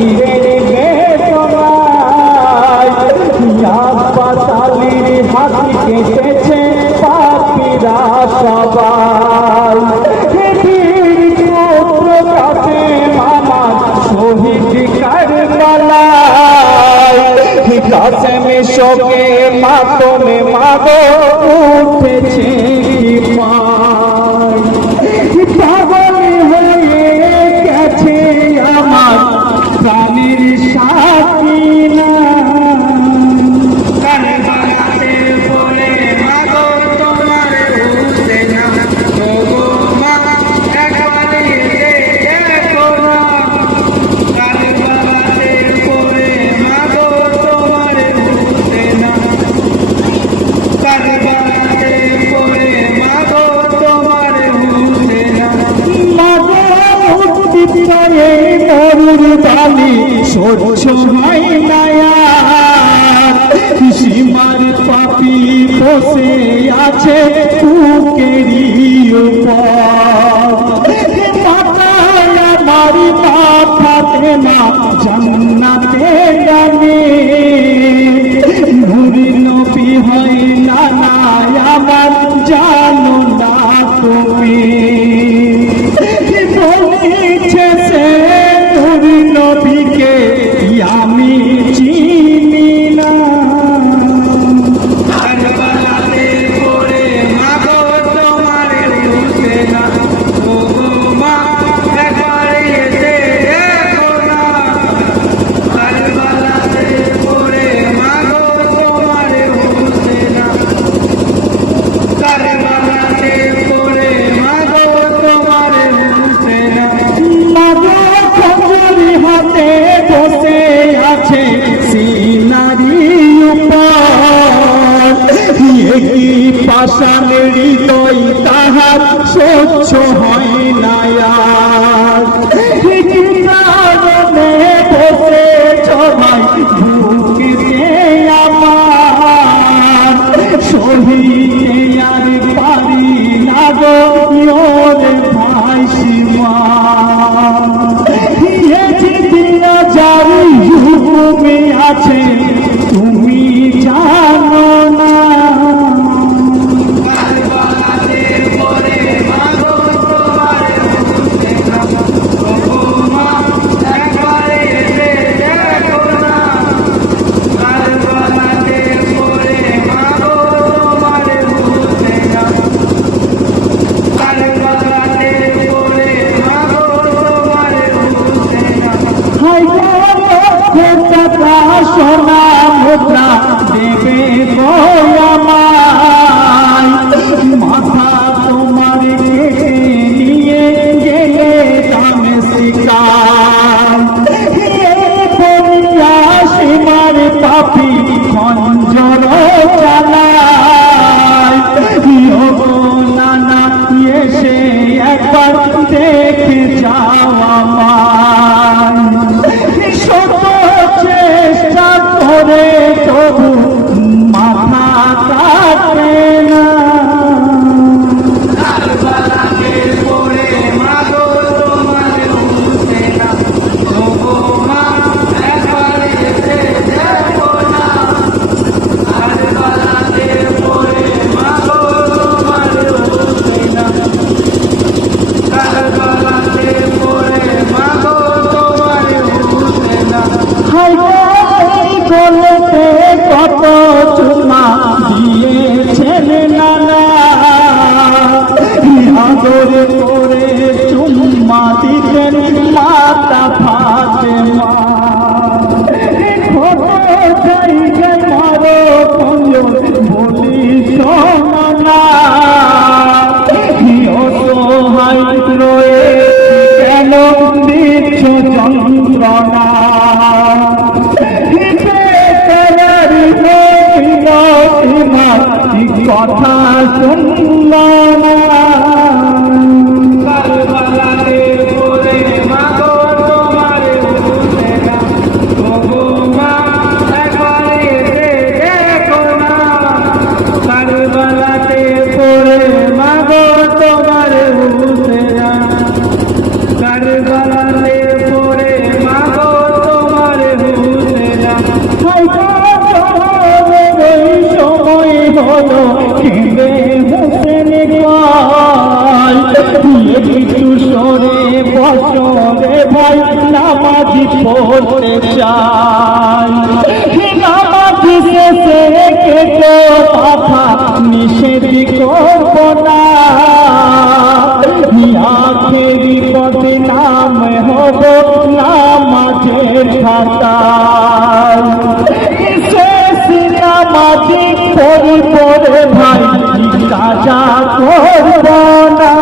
তীরের বেদনায় হাসপাতালের হাতি কেটেছে পাখিরা সবাই। শহীদ কারবালায় কাসেম শোকে মাতমে মাগো উঠেছে পাগল হয়ে গেছে আমার প্রাণের সাকিনা। কারবালাতে পড়ে মাগো তোমার হুসেনা, ওগো মা একবারে দেখো না। কারবালাতে পড়ে মাগো তোমার হুসেনা, কারবালাতে পড়ে মাগো তোমার হুসেনা। মাগো মুক্তি পায়ে মরুর বালি সহ্য হয় না আর, সীমার পাপি বসে আছে বুকেরই উপর। মাথায় আমার মাথাতে না জান্নাতে গানে, নূর নবী হয় না না আমার জানো না তুমি। বলেছে সে নূর নবীকে আমি চিনি না। কারবালাতে পড়ে মাগো তোমার হুসেনা, ওগো মা একবারে দেখো না। কারবালাতে পড়ে মাগো তোমার হুসেনা, কারবালাতে পড়ে মাগো তোমার হুসেনা। মাগো খঞ্জরি হাতে বসে আছে সিনারি উপর, কি পাষাণ হৃদয় তাহার সহ্য হয় না আর। কি কারণে বসে সবাই বুকেতে আমার, শহীদে আর পারি না গো ওরে ভাই সীমান। দিয়া যারি হুকুমে আছে তুমি জানো না। কারবালাতে পড়ে মাগো তোমার হুসেনা, ওগো মা একবারে দেখো না। কারবালাতে পড়ে মাগো তোমার হুসেনা, কারবালাতে পড়ে মাগো তোমার হুসেনা। সোনা মুদ্রা দেবে গো আমায়, মাথা তোমার কেটে নিয়ে গেলে সীমার পাপি খঞ্জর চালায়। নানা এসে একবার দেখে যাও আমায়। শত চেষ্টা করে তবু মাথা কাটে না। কারবালাতে পড়ে মাগো তোমার হুসেনা, ওগো মা একবারে দেখো না। কারবালাতে পড়ে মাগো তোমার হুসেনা, কারবালাতে পড়ে মাগো তোমার হুসেনা। গলেতে কত চুমা দিয়েছেন নানা, আদর করে চুম্মা দিতেন মাতা ফাতেমা। মারো বলি সোনা, অসহায় রয়ে কেন দিচ্ছ যন্ত্রণা। কথা শুনল না। কারবালাতে পড়ে মাগো তোমার হুসেনা, ওগো মা একবারে দেখো না। কারবালাতে পড়ে মাগো তোমার হুসেনা, কারবালাতে পড়ে মাগো ভাই নামাজি পড়তে চাই, নামাজি শেষে কেটো কথা নিষেধ করব না, আখেরি পথে নাম হব নামাজের খাতায়। শেষ নামাজি পড়ি পড়ে ভাই কাজা করব না।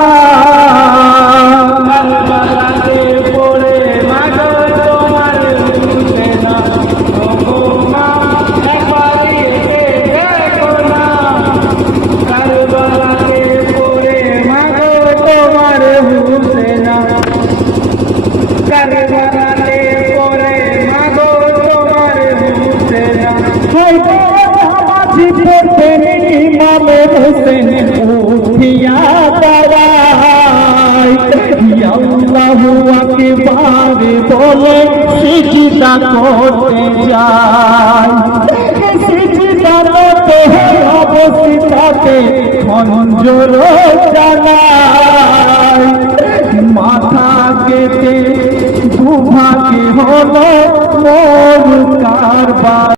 ইমামে হোসেন উঠিয়া দাঁড়ায়, আল্লাহু আকবার বলে সিজদা করতে যায়, সিজদাতে অবস্থাতে খঞ্জর জানায়, মাথা কেটে দুভাগে হলো মোর কারবার।